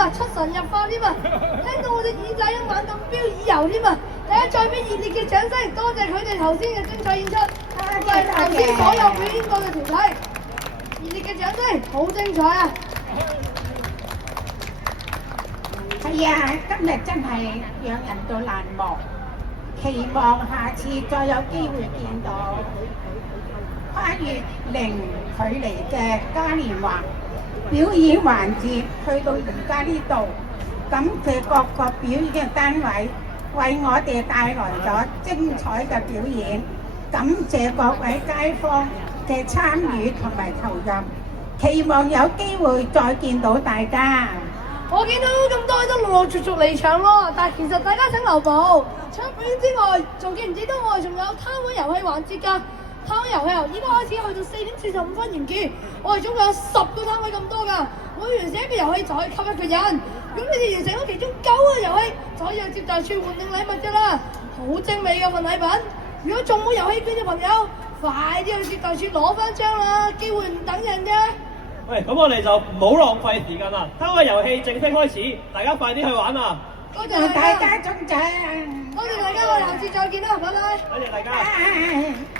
啊，出神入化添啊！聽到我隻耳仔一猛咁飆耳油添啊！大家再俾熱烈嘅掌聲，多謝佢哋頭先嘅精彩演出，同埋頭先所有表演過嘅團體，熱烈嘅掌聲，好精彩啊！係啊，今日真係讓人到難忘，期望下次再有機會見到跨越零距離嘅嘉年華表演環節，去到而家呢度，感謝各個表演嘅單位為我哋帶來咗精彩嘅表演，感謝各位街坊嘅參與同埋投入，期望有機會再見到大家。我見到咁多都陸陸續續離場咯，但係其實大家請留步，除咗表演之外，仲記唔記得我哋仲有攤位遊戲環節㗎？攤位遊戲由依家開始去到4:45完結，我哋總共有10個攤位咁多㗎，每完成一個遊戲就可以吸一個人，咁你哋完成咗其中9個遊戲，就可以去接待處換領禮物㗎啦，好精美嘅份禮品。如果仲冇遊戲券嘅朋友，快啲去接待處攞翻張啦，機會唔等人㗎。喂，咁我哋就唔好浪費時間啦，攤位遊戲正式開始，大家快啲去玩啊！多謝大家，大家中獎，多謝大家，我哋下次再見啦，拜拜。多謝大家。拜。